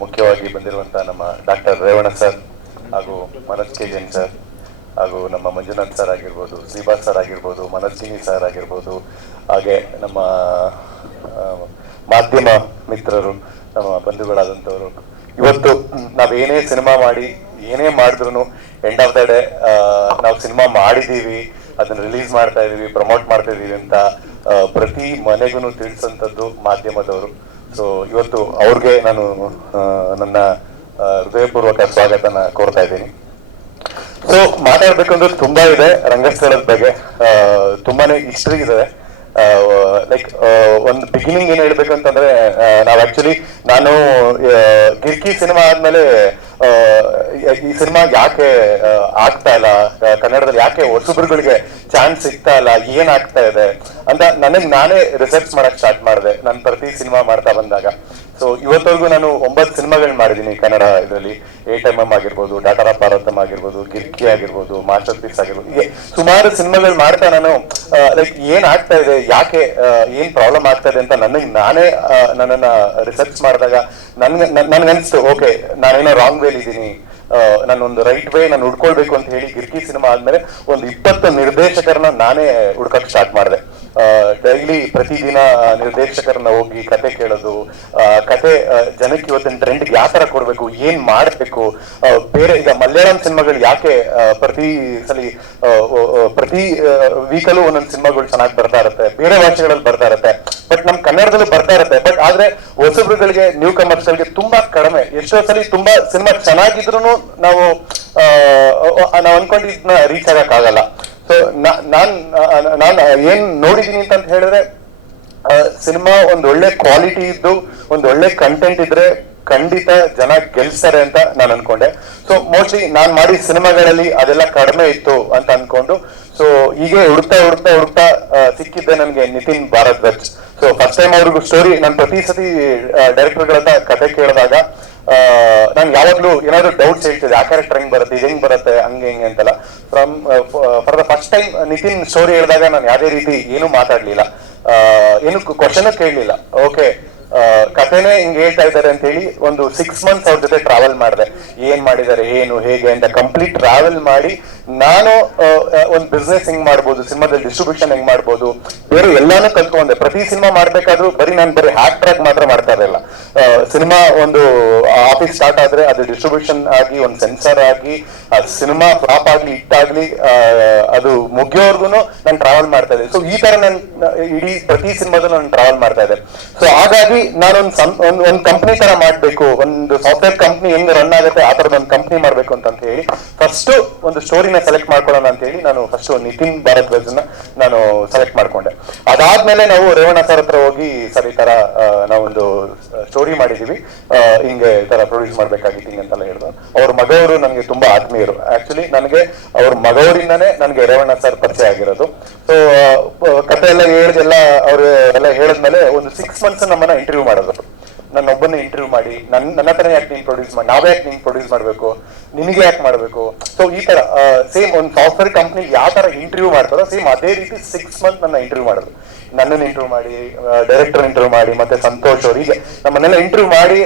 ಮುಖ್ಯವಾಗಿ ಬಂದಿರುವಂತಹ ನಮ್ಮ ಡಾಕ್ಟರ್ ರೇವಣ ಸರ್ ಹಾಗೂ ಮನೋಜ್ ಕೆ ಜೈನ್ ಸರ್ ಹಾಗೂ ನಮ್ಮ ಮಂಜುನಾಥ್ ಸರ್ ಆಗಿರ್ಬೋದು, ಶ್ರೀಭಾಸ್ ಸರ್ ಆಗಿರ್ಬೋದು, ಮನೋಜ್ ಸಿಂಗಿ ಸರ್ ಆಗಿರ್ಬೋದು, ಹಾಗೆ ನಮ್ಮ ಮಾಧ್ಯಮ ಮಿತ್ರರು, ನಮ್ಮ ಬಂಧುಗಳಾದಂಥವರು. ಇವತ್ತು ನಾವೇನೇ ಸಿನಿಮಾ ಮಾಡಿ, ಏನೇ ಮಾಡಿದ್ರು ಎಂಡ್ ಆಫ್ ದ ಡೇ ನಾವು ಸಿನಿಮಾ ಮಾಡಿದ್ದೀವಿ, ಅದನ್ನ ರಿಲೀಸ್ ಮಾಡ್ತಾ ಇದೀವಿ ಪ್ರಮೋಟ್ ಮಾಡ್ತಾ ಇದೀವಿ ಅಂತ ಪ್ರತಿ ಮನೆಗೂ ತಿಳಿಸಂಥದ್ದು ಮಾಧ್ಯಮದವರು. ಸೊ ಇವತ್ತು ಅವ್ರಿಗೆ ನಾನು ನನ್ನ ಹೃದಯಪೂರ್ವಕ ಸ್ವಾಗತನ ಕೋರ್ತಾ ಇದ್ದೀನಿ. ಸೊ ಮಾತಾಡ್ಬೇಕಂದ್ರೆ ತುಂಬಾ ಇದೆ, ರಂಗಸ್ಥಳದ ಬಗ್ಗೆ ತುಂಬಾನೇ ಹಿಸ್ಟ್ರಿ ಇದೆ. ಲೈಕ್ ಒಂದು ಬಿಗಿನಿಂಗ್ ಏನ್ ಹೇಳ್ಬೇಕಂತಂದ್ರೆ ನಾವ್ ಆಕ್ಚುಲಿ ನಾನು ಕಿರ್ಕಿ ಸಿನಿಮಾ ಆದ್ಮೇಲೆ ಈ ಸಿನಿಮಾ ಯಾಕೆ ಆಗ್ತಾ ಇಲ್ಲ? ಕನ್ನಡದಲ್ಲಿ ಯಾಕೆ ಹೊಸಬ್ರುಗಳಿಗೆ ಚಾನ್ಸ್ ಸಿಗ್ತಾ ಇಲ್ಲ? ಏನ್ ಆಗ್ತಾ ಇದೆ? ಅಂತ ನನಗ್ ನಾನೇ ರಿಸರ್ಚ್ ಮಾಡಕ್ ಸ್ಟಾರ್ಟ್ ಮಾಡಿದೆ, ನಾನು ಪ್ರತಿ ಸಿನಿಮಾ ಮಾಡ್ತಾ ಬಂದಾಗ. ಸೊ ಇವತ್ತವರೆಗೂ ನಾನು ಒಂಬತ್ತು ಸಿನಿಮಾಗಳು ಮಾಡಿದ್ದೀನಿ ಕನ್ನಡ ಇದರಲ್ಲಿ. ಏಟ್ ಎಂ ಎಂ ಆಗಿರ್ಬೋದು ಡಾಟಾರ ಪಾರ್ವತಮ್ ಆಗಿರ್ಬೋದು ಗಿರ್ಕಿ ಆಗಿರ್ಬೋದು ಮಾಸ್ಟರ್ ಪೀಸ್ ಆಗಿರ್ಬೋದು. ಹೀಗೆ ಸುಮಾರು ಸಿನಿಮಾಗಳು ಮಾಡ್ತಾ ನಾನು ಲೈಕ್ ಏನ್ ಆಗ್ತಾ ಇದೆ, ಯಾಕೆ ಏನ್ ಪ್ರಾಬ್ಲಮ್ ಆಗ್ತಾ ಇದೆ ಅಂತ ನನಗೆ ನಾನೇ ನನ್ನನ್ನ ರಿಸರ್ಚ್ ಮಾಡಿದಾಗ ನನ್ಗೆ ನನ್ಗನ್ಸ್ತು ಓಕೆ, ನಾನೇನೋ ರಾಂಗ್ ವೇಲ್ ಇದ್ದೀನಿ ನಾನೊಂದು ರೈಟ್ ವೇ ನಾನು ಹುಡ್ಕೊಳ್ಬೇಕು ಅಂತ ಹೇಳಿ ಗಿರ್ಕಿ ಸಿನಿಮಾ ಆದ್ಮೇಲೆ ಒಂದು ಇಪ್ಪತ್ತು ನಿರ್ದೇಶಕರನ್ನ ನಾನೇ ಹುಡ್ಕಕ್ ಸ್ಟಾರ್ಟ್ ಮಾಡಿದೆ. ಡೈಲಿ ಪ್ರತಿದಿನ ನಿರ್ದೇಶಕರನ್ನ ಹೋಗಿ ಕತೆ ಕೇಳೋದು ಕತೆ ಜನಕ್ಕೆ ಇವತ್ತಿನ ಟ್ರೆಂಡ್ ಯಾವ ತರ ಕೊಡ್ಬೇಕು, ಏನ್ ಮಾಡ್ಬೇಕು ಬೇರೆ, ಈಗ ಮಲಯಾಳಂ ಸಿನಿಮಾಗಳು ಯಾಕೆ ಪ್ರತಿ ಸಲಿ ಪ್ರತಿ ವೀಕಲ್ಲೂ ಒಂದೊಂದು ಸಿನಿಮಾಗಳು ಚೆನ್ನಾಗಿ ಬರ್ತಾ ಇರುತ್ತೆ, ಬೇರೆ ಭಾಷೆಗಳಲ್ಲಿ ಬರ್ತಾ ಇರುತ್ತೆ, ಬಟ್ ನಮ್ ಕನ್ನಡದಲ್ಲಿ ಬರ್ತಾ ಇರುತ್ತೆ, ಬಟ್ ಆದ್ರೆ ಹೊಸಬ್ರುಗಳಿಗೆ ನ್ಯೂ ಕಮರ್ಸ್ಗಳಿಗೆ ತುಂಬಾ ಕಡಿಮೆ, ಎಷ್ಟೋ ಸಲ ತುಂಬಾ ಸಿನಿಮಾ ಚೆನ್ನಾಗಿದ್ರು ನಾವು ನಾವ್ ಅನ್ಕೊಂಡಿದ್ನ ರೀಚ್ ಆಗಕ್ ಆಗಲ್ಲ ಸೊ ನಾನ್ ನಾನ್ ಏನ್ ನೋಡಿದೀನಿ ಅಂತ ಹೇಳಿದ್ರೆ ಸಿನಿಮಾ ಒಂದ್ ಒಳ್ಳೆ ಕ್ವಾಲಿಟಿ ಇದ್ದು, ಒಂದ್ ಒಳ್ಳೆ ಕಂಟೆಂಟ್ ಇದ್ರೆ ಖಂಡಿತ ಜನ ಗೆಲ್ಸ್ತಾರೆ ಅಂತ ನಾನು ಅನ್ಕೊಂಡೆ. ಸೊ ಮೋಸ್ಟ್ಲಿ ನಾನ್ ಮಾಡಿ ಸಿನಿಮಾಗಳಲ್ಲಿ ಅದೆಲ್ಲ ಕಡಿಮೆ ಇತ್ತು ಅಂತ ಅನ್ಕೊಂಡು ಸೊ ಹೀಗೆ ಹುಡುಕ್ತಾ ಹುಡುಕ್ತಾ ಹುಡುಕ್ತಾ ಸಿಕ್ಕಿದ್ದೆ ನನ್ಗೆ Nitin Bhardwaj. So first time ಅವ್ರಿಗೂ ಸ್ಟೋರಿ ನಾನು ಪ್ರತಿ ಸತಿ ಡೈರೆಕ್ಟರ್ಗಳ ಕತೆ ಕೇಳಿದಾಗ ನಾನು ಯಾವಾಗ್ಲೂ ಏನಾದ್ರು ಡೌಟ್ಸ್ ಹೇಳ್ತಿದ್ದೆ, ಆ ಕ್ಯಾರೆಕ್ಟರ್ ಹೆಂಗ್ ಬರುತ್ತೆ, ಇದು ಹೆಂಗ್ ಬರುತ್ತೆ, ಹಂಗೆ ಹೆಂಗೆ ಅಂತೆಲ್ಲ. From for the first time Nitin story ಹೇಳಿದಾಗ ನಾನು ಯಾವುದೇ ರೀತಿ ಏನು ಮಾತಾಡ್ಲಿಲ್ಲ. ಏನು ಕ್ವಶನ್ ಕೇಳಲಿಲ್ಲ. ಓಕೆ ಕಥೆನೇ ಹಿಂಗ್ ಹೇಳ್ತಾ ಇದ್ದಾರೆ ಅಂತ ಹೇಳಿ ಒಂದು ಸಿಕ್ಸ್ ಮಂತ್ಸ್ ಅವ್ರ ಜೊತೆ ಟ್ರಾವೆಲ್ ಮಾಡಿದೆ. ಏನ್ ಮಾಡಿದ್ದಾರೆ ಏನು ಹೇಗೆ ಅಂತ ಕಂಪ್ಲೀಟ್ ಟ್ರಾವೆಲ್ ಮಾಡಿ ನಾನು ಒಂದು ಬಿಸ್ನೆಸ್ ಹೆಂಗ್ ಮಾಡ್ಬೋದು ಸಿನಿಮಾದಲ್ಲಿ ಡಿಸ್ಟ್ರಿಬ್ಯೂಷನ್ ಹೆಂಗ್ ಮಾಡ್ಬೋದು ಬೇರೆ ಎಲ್ಲಾನು ಕಲ್ತ್ಕೊಂಡೆ. ಪ್ರತಿ ಸಿನಿಮಾ ಮಾಡ್ಬೇಕಾದ್ರೂ ಬರೀ ನಾನು ಬರೀ ಹ್ಯಾಕ್ ಟ್ರ್ಯಾಕ್ ಮಾತ್ರ ಮಾಡ್ತಾ ಇರಲಿಲ್ಲ. ಸಿನಿಮಾ ಒಂದು ಆಫೀಸ್ ಸ್ಟಾರ್ಟ್ ಆದ್ರೆ ಅದು ಡಿಸ್ಟ್ರಿಬ್ಯೂಷನ್ ಆಗಿ ಒಂದು ಸೆನ್ಸರ್ ಆಗಿ ಸಿನಿಮಾ ಫ್ಲಾಪ್ ಆಗ್ಲಿ ಆ, ಅದು ಮುಗಿಯೋರ್ಗು ನಾನು ಟ್ರಾವೆಲ್ ಮಾಡ್ತಾ ಇದ್ದೆ. ಸೊ ಈ ತರ ನಾನು ಇಡೀ ಪ್ರತಿ ಸಿನಿಮಾದಲ್ಲೂ ನಾನು ಟ್ರಾವೆಲ್ ಮಾಡ್ತಾ ಇದ್ದೆ. ಸೊ ಹಾಗಾಗಿ ನಾನೊಂದು ಒಂದ್ ಒಂದು ಕಂಪ್ನಿ ತರ ಮಾಡ್ಬೇಕು. ಒಂದು ಸಾಫ್ಟ್ವೇರ್ ಕಂಪ್ನಿ ಹೆಂಗ್ ರನ್ ಆಗುತ್ತೆ, ಆ ತರದ ಒಂದ್ ಕಂಪ್ನಿ ಮಾಡ್ಬೇಕು ಅಂತ ಹೇಳಿ ಫಸ್ಟ್ ಒಂದು ಸ್ಟೋರಿನ ಸೆಲೆಕ್ಟ್ ಮಾಡ್ಕೊಳ್ಳೋಣ ಅಂತ ಹೇಳಿ ನಾನು ಫಸ್ಟ್ ನಿತಿನ್ ಭಾರದ್ವಾಜ್ನ ನಾನು ಸೆಲೆಕ್ಟ್ ಮಾಡ್ಕೊಂಡೆ. ಅದಾದ್ಮೇಲೆ ನಾವು ರೇವಣ್ಣ ಸರ್ ಹತ್ರ ಹೋಗಿ ಸರ್ ಈ ತರ ನಾವೊಂದು ಸ್ಟೋರಿ ಮಾಡಿದೀವಿ. ಹಿಂಗೆ ಈ ತರ ಪ್ರೊಡ್ಯೂಸ್ ಮಾಡ್ಬೇಕಾಗಿತ್ತು ಹಿಂಗೆ ಅಂತೆಲ್ಲ ಹೇಳಿದ್ರು ಅವ್ರ ಮಗವರು ನನಗೆ ತುಂಬಾ ಆತ್ಮೀಯರು. ಆಕ್ಚುಲಿ ನನಗೆ ಅವ್ರ ಮಗವರಿಂದಾನೇ ನನಗೆ ರೇವಣ್ಣ ಸರ್ ಪರಿಚಯ ಆಗಿರೋದು. ಸೊ ಕತೆ ಎಲ್ಲ ಹೇಳಿದೆಲ್ಲ ಅವ್ರು ಎಲ್ಲ ಹೇಳಿದ್ಮೇಲೆ ಒಂದು ಸಿಕ್ಸ್ ಮಂತ್ಸ್ ನಮ್ಮನ್ನ ಇಂಟರ್ವ್ಯೂ ಮಾಡೋದು. ನನ್ನ ಒಬ್ಬನ ಇಂಟರ್ವ್ಯೂ ಮಾಡಿ, ನನ್, ನನ್ನ ತರ ಯಾಕೆ ನೀನ್ ಪ್ರೊಡ್ಯೂಸ್ ಮಾಡಿ ನಾವೇ ಯಾಕೆ ನೀನ್ ಪ್ರೊಡ್ಯೂಸ್ ಮಾಡ್ಬೇಕು? ನಿನಗೆ ಯಾಕೆ ಮಾಡ್ಬೇಕು? ಸೊ ಈ ತರ ಸೇಮ್ ಒಂದು ಸಾಫ್ಟ್ವೇರ್ ಕಂಪ್ನಿ ಯಾವ ತರ ಇಂಟರ್ವ್ಯೂ ಮಾಡ್ತಾರೋ ಸೇಮ್ ಅದೇ ರೀತಿ ಸಿಕ್ಸ್ ಮಂತ್ ನನ್ನ ಇಂಟರ್ವ್ಯೂ ಮಾಡೋದು. ನನ್ನನ್ನು ಇಂಟರ್ವ್ಯೂ ಮಾಡಿ ಡೈರೆಕ್ಟರ್ ಇಂಟರ್ವ್ಯೂ ಮಾಡಿ, ಮತ್ತೆ ಸಂತೋಷ್ ಅವ್ರು ಹೀಗೆ. ನಮ್ಮನ್ನೆಲ್ಲ ಇಂಟರ್ವ್ಯೂ ಮಾಡಿ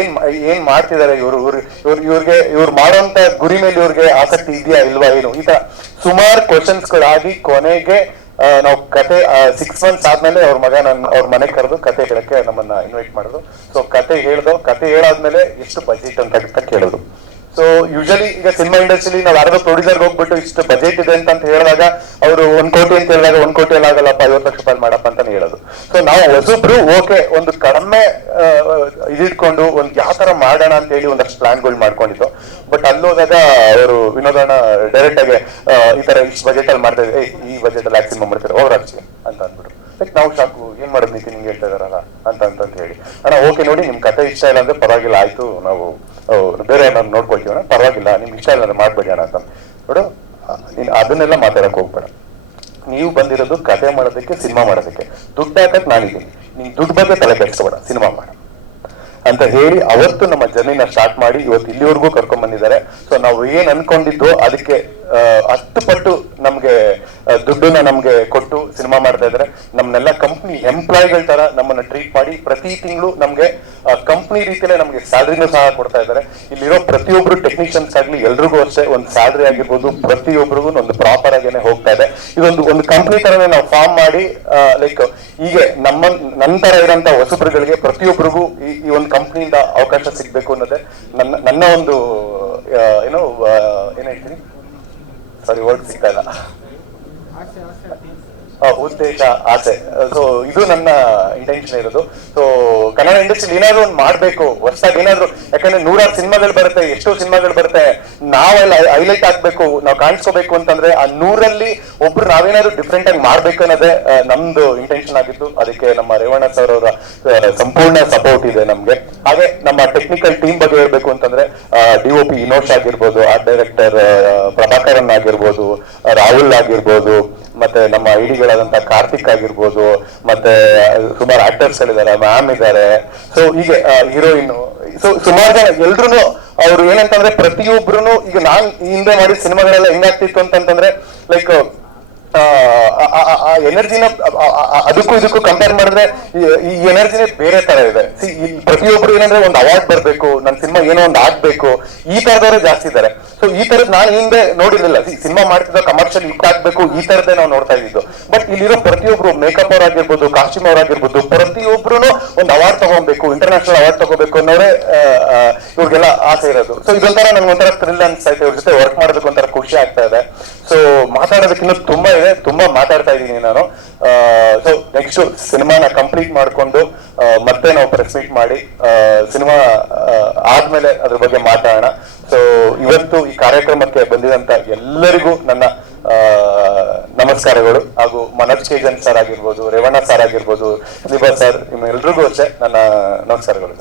ಏನ್ ಏನ್ ಮಾಡ್ತಿದ್ದಾರೆ ಇವರು, ಇವ್ರು ಇವ್ರು, ಇವ್ರಿಗೆ, ಇವ್ರು ಮಾಡೋಂತ ಗುರಿ ಮೇಲೆ ಇವ್ರಿಗೆ ಆಸಕ್ತಿ ಇದೆಯಾ ಇಲ್ವಾ ಏನು? ಈ ತರ ಸುಮಾರು ಕ್ವಶನ್ಸ್ ಗಳಾಗಿ ಕೊನೆಗೆ ನಾವು ಕತೆ ಸಿಕ್ಸ್ ಮಂತ್ಸ್ ಆದ್ಮೇಲೆ ಅವ್ರ ಮಗ ನನ್ನ ಅವ್ರ ಮನೆಗೆ ಕರೆದು ಕತೆ ಹೇಳಕ್ಕೆ ನಮ್ಮನ್ನ ಇನ್ವೈಟ್ ಮಾಡಿದ್ರು. ಸೊ ಕತೆ ಹೇಳ್ದು, ಕತೆ ಹೇಳಾದ್ಮೇಲೆ ಎಷ್ಟು ಬಜೆಟ್ ಅಂತ ಕೇಳಿದ್ರು. ಸೊ ಯೂಶಲಿ ಈಗ ಸಿನಿಮಾ ಇಂಡಸ್ಟ್ರಿಲಿ ನಾವು ಯಾರೋ ಪ್ರೊಡ್ಯೂಸರ್ ಹೋಗ್ಬಿಟ್ಟು ಇಷ್ಟು ಬಜೆಟ್ ಇದೆ ಅಂತ ಹೇಳಿದಾಗ ಅವರು ಒಂದ್ ಕೋಟಿ ಅಂತ ಹೇಳಿದಾಗ ಒಂದ್ ಕೋಟಿ ಎಲ್ಲ ಆಗಲ್ಲಪ್ಪ, ಐವತ್ತು ಲಕ್ಷ ರೂಪಾಯಿ ಮಾಡಪ್ಪ ಅಂತ ಹೇಳೋದು. ಸೊ ನಾವು ಹೊಸಬ್ರು ಓಕೆ, ಒಂದು ಕಡಿಮೆ ಇದಿಟ್ಕೊಂಡು ಒಂದ್ ಯಾವ ತರ ಮಾಡೋಣ ಅಂತ ಹೇಳಿ ಒಂದಷ್ಟು ಪ್ಲಾನ್ಗಳು ಮಾಡ್ಕೊಂಡಿದ್ದು. ಬಟ್ ಅಲ್ಲೋದಾಗ ಅವರು ವಿನೋದಣ್ಣ ಡೈರೆಕ್ಟ್ ಆಗಿ ಈ ತರ ಇಷ್ಟು ಬಜೆಟ್ ಅಲ್ಲಿ ಮಾಡ್ತಾ ಈ ಬಜೆಟ್ ಅಲ್ಲಿ ಸಿನಿಮಾ ಮಾಡ್ತಾರೆ ಓವರ್ ಆಕ್ಚುಲಿ ಅಂತ ಅಂದ್ಬಿಟ್ಟು ಲೈಕ್ ನಾವು ಶಾಕು ಏನ್ ಮಾಡೋದು ನಿಮ್ಗೆ ಹೇಳ್ತಾ ಇದಾರಲ್ಲ ಅಂತ ಅಂತ ಹೇಳಿ. ಅಣ್ಣ, ಓಕೆ ನೋಡಿ, ನಿಮ್ ಕತೆ ಇಷ್ಟ ಇಲ್ಲ ಅಂದ್ರೆ ಪರವಾಗಿಲ್ಲ, ಆಯ್ತು, ನಾವು ಬೇರೆ ಏನಾದ್ರು ನೋಡ್ಕೊಳ್ತೀವಿ ಅಣ್ಣ ಪರವಾಗಿಲ್ಲ, ನಿಮ್ಗೆ ಇಷ್ಟ ಇಲ್ಲ ಮಾಡ್ಬೇಡಿ ಅಣ್ಣ ಅಂತ. ನೋಡು ನೀನ್ ಅದನ್ನೆಲ್ಲ ಮಾತಾಡಕ್ ಹೋಗ್ಬೇಡ. ನೀವು ಬಂದಿರೋದು ಕತೆ ಮಾಡೋದಕ್ಕೆ, ಸಿನಿಮಾ ಮಾಡೋದಕ್ಕೆ. ದುಡ್ಡು ಹಾಕಕ್ ನಾನಿದ್ದೀನಿ. ನೀನ್ ದುಡ್ಡು ಬಗ್ಗೆ ತಲೆ ಕೆಡಿಸ್ಕೋಬೇಡ, ಸಿನಿಮಾ ಮಾಡ. ಅಂತ ಹೇಳಿ ಅವತ್ತು ನಮ್ಮ ಜರ್ನಿನ ಸ್ಟಾರ್ಟ್ ಮಾಡಿ ಇವತ್ತು ಇಲ್ಲಿವರೆಗೂ ಕರ್ಕೊಂಡ್ ಬಂದಿದ್ದಾರೆ. ಸೊ ನಾವು ಏನ್ ಅನ್ಕೊಂಡಿದ್ವೋ ಅದಕ್ಕೆ ಅಷ್ಟು ಹತ್ತು ಪಟ್ಟು ನಮ್ಗೆ ದುಡ್ಡನ್ನ ನಮ್ಗೆ ಕೊಟ್ಟು ಸಿನಿಮಾ ಮಾಡ್ತಾ ಇದ್ದಾರೆ. ನಮ್ಮನ್ನೆಲ್ಲ ಕಂಪ್ನಿ ಎಂಪ್ಲಾಯ್ಗಳ ತರ ನಮ್ಮನ್ನ ಟ್ರೀಟ್ ಮಾಡಿ ಪ್ರತಿ ತಿಂಗಳು ನಮ್ಗೆ ಕಂಪ್ನಿ ರೀತಿಯಲ್ಲೇ ನಮ್ಗೆ ಸ್ಯಾಲ್ರಿನೂ ಸಹ ಕೊಡ್ತಾ ಇದ್ದಾರೆ. ಇಲ್ಲಿರೋ ಪ್ರತಿಯೊಬ್ರು ಟೆಕ್ನಿಷಿಯನ್ಸ್ ಆಗ್ಲಿ ಎಲ್ರಿಗೂ ಅಷ್ಟೇ ಒಂದು ಸ್ಯಾಲ್ರಿ ಆಗಿರ್ಬೋದು ಪ್ರತಿಯೊಬ್ಬರಿಗೂ ಒಂದು ಪ್ರಾಪರ್ ಆಗೇನೆ ಹೋಗ್ತಾ ಇದೆ. ಇದೊಂದು ಒಂದು ಕಂಪ್ನಿ ತರನೇ ನಾವು ಫಾರ್ಮ್ ಮಾಡಿ ಲೈಕ್ ಹೀಗೆ ನಮ್ಮ, ನಂತರ ಇರೋಂಥ ಹೊಸಬರುಗಳಿಗೆ ಪ್ರತಿಯೊಬ್ಬರಿಗೂ ಈ ಈ ಒಂದು ಕಂಪ್ನಿಯಿಂದ ಅವಕಾಶ ಸಿಗ್ಬೇಕು ಅನ್ನೋದೇ ನನ್ನ ನನ್ನ ಒಂದು ಏನೋ ಏನೈತಿ ಸಾರಿ ವರ್ಡ್ ಸಿಗ್ತಾ ಇಲ್ಲ. ಉದ್ದೇಶ, ಆಸೆ. ಸೊ ಇದು ನನ್ನ ಇಂಟೆನ್ಷನ್ ಇರೋದು. ಸೊ ಕನ್ನಡ ಇಂಡಸ್ಟ್ರಿ ಏನಾದ್ರು ಒಂದು ಮಾಡ್ಬೇಕು, ಹೊಸದಾಗಿ ಏನಾದ್ರು, ಯಾಕಂದ್ರೆ ನೂರಾರು ಸಿನಿಮಾಗಳು ಬರುತ್ತೆ, ಎಷ್ಟೋ ಸಿನಿಮಾಗಳು ಬರುತ್ತೆ. ನಾವೆಲ್ಲ ಹೈಲೈಟ್ ಆಗ್ಬೇಕು ನಾವು ಕಾಣಿಸ್ಕೋಬೇಕು ಅಂತಂದ್ರೆ ಆ ನೂರಲ್ಲಿ ಒಬ್ರು ನಾವೇನಾದ್ರು ಡಿಫ್ರೆಂಟ್ ಆಗಿ ಮಾಡ್ಬೇಕು ಅನ್ನೋದೇ ನಮ್ದು ಇಂಟೆನ್ಷನ್ ಆಗಿತ್ತು ಅದಕ್ಕೆ ನಮ್ಮ ರೇವಣ್ಣ ಸರ್ ಅವರ ಸಂಪೂರ್ಣ ಸಪೋರ್ಟ್ ಇದೆ ನಮ್ಗೆ. ಹಾಗೆ ನಮ್ಮ ಟೆಕ್ನಿಕಲ್ ಟೀಮ್ ಬಗ್ಗೆ ಹೇಳ್ಬೇಕು ಅಂತಂದ್ರೆ ಡಿ ಒ ಪಿ ಇನೋಶ್ ಆಗಿರ್ಬೋದು ಆರ್ಟ್ ಡೈರೆಕ್ಟರ್ ಪ್ರಭಾಕರನ್ ಆಗಿರ್ಬೋದು ರಾಹುಲ್ ಆಗಿರ್ಬೋದು ಮತ್ತೆ ನಮ್ಮ ಐಡಿಗಳಾದಂತ ಕಾರ್ತಿಕ್ ಆಗಿರ್ಬೋದು, ಮತ್ತೆ ಸುಮಾರು ಆಕ್ಟರ್ಸ್ ಗಳಿದ್ದಾರೆ ಮ್ಯಾಮ್ ಇದ್ದಾರೆ. ಸೊ ಹೀಗೆ ಹೀರೋಯಿನ್ ಸೊ ಸುಮಾರು ಜನ ಎಲ್ರು ಅವ್ರು ಏನಂತಂದ್ರೆ ಪ್ರತಿಯೊಬ್ರು ಈಗ ನಾನ್ ಹಿಂದೆ ಮಾಡಿದ ಸಿನಿಮಾಗಳೆಲ್ಲ ಹೆಂಗಾಗ್ತಿತ್ತು ಅಂತಂದ್ರೆ ಲೈಕ್ ಎನರ್ಜಿನ ಅದಕ್ಕೂ ಇದಕ್ಕೂ ಕಂಪೇರ್ ಮಾಡಿದ್ರೆ ಈ- ಎನರ್ಜಿನೇ ಬೇರೆ ತರ ಇದೆ. ಪ್ರತಿಯೊಬ್ರು ಏನಂದ್ರೆ ಒಂದು ಅವಾರ್ಡ್ ಬರ್ಬೇಕು ನನ್ನ ಸಿನಿಮಾ ಏನೋ ಒಂದು ಆಗ್ಬೇಕು, ಈ ತರದವರೇ ಜಾಸ್ತಿ ಇದ್ದಾರೆ. ಸೊ ಈ ತರದ್ ನಾನು ಹಿಂದೆ ನೋಡಿರ್ಲಿಲ್ಲ. ಸಿನಿಮಾ ಮಾಡ್ತಿದ್ದ ಕಮರ್ಷಿಯಲ್ ಹಿಟ್ ಆಗ್ಬೇಕು, ಈ ತರದೇ ನಾವು ನೋಡ್ತಾ ಇದ್ದಿದ್ದು. ಬಟ್ ಇಲ್ಲಿರೋ ಪ್ರತಿಯೊಬ್ರು ಮೇಕಪ್ ಅವರಾಗಿರ್ಬೋದು ಕಾಸ್ಟ್ಯೂಮ್ ಅವರಾಗಿರ್ಬೋದು ಪ್ರತಿಯೊಬ್ರು ಒಂದು ಅವಾರ್ಡ್ ತಗೊಬೇಕು ಇಂಟರ್ನ್ಯಾಷನಲ್ ಅವಾರ್ಡ್ ತಗೋಬೇಕು ಅನ್ನೋರೇ ಇವ್ರಿಗೆಲ್ಲ ಆಸೆ ಇರೋದು. ಸೊ ಇದೊಂಥರ ನನ್ಗೆ ಒಂಥರ ಥ್ರಿಲ್ ಅನ್ಸ್ತಾ ಇದೆ. ಇವ್ರ ಜೊತೆ ವರ್ಕ್ ಮಾಡೋದಕ್ಕೆ ಒಂಥರ ಖುಷಿ ಆಗ್ತಾ ಇದೆ. ಸೊ ಮಾತಾಡೋದಕ್ಕಿಂತ ತುಂಬಾ ಇದೆ. ತುಂಬಾ ಮಾತಾಡ್ತಾ ಇದ್ದೀನಿ ನಾನು. ಸೊ ನೆಕ್ಸ್ಟ್ ಸಿನಿಮಾನ ಕಂಪ್ಲೀಟ್ ಮಾಡ್ಕೊಂಡು ಮತ್ತೆ ನಾವು ಪ್ರೆಸ್ ಮೀಟ್ ಮಾಡಿ ಸಿನಿಮಾ ಆದ್ಮೇಲೆ ಅದ್ರ ಬಗ್ಗೆ ಮಾತಾಡೋಣ. ಸೊ ಇವತ್ತು ಈ ಕಾರ್ಯಕ್ರಮಕ್ಕೆ ಬಂದಿದಂತ ಎಲ್ಲರಿಗೂ ನನ್ನ ನಮಸ್ಕಾರಗಳು. ಹಾಗೂ ಮನೋಜ್ ಕೇಜನ್ ಸರ್ ಆಗಿರ್ಬೋದು, ರೇವಣ್ಣ ಸರ್ ಆಗಿರ್ಬೋದು ದಿಬಾ ಸರ್ ನಿಮ್ಮೆಲ್ರಿಗೂ ಅಷ್ಟೇ ನನ್ನ ನಮಸ್ಕಾರಗಳು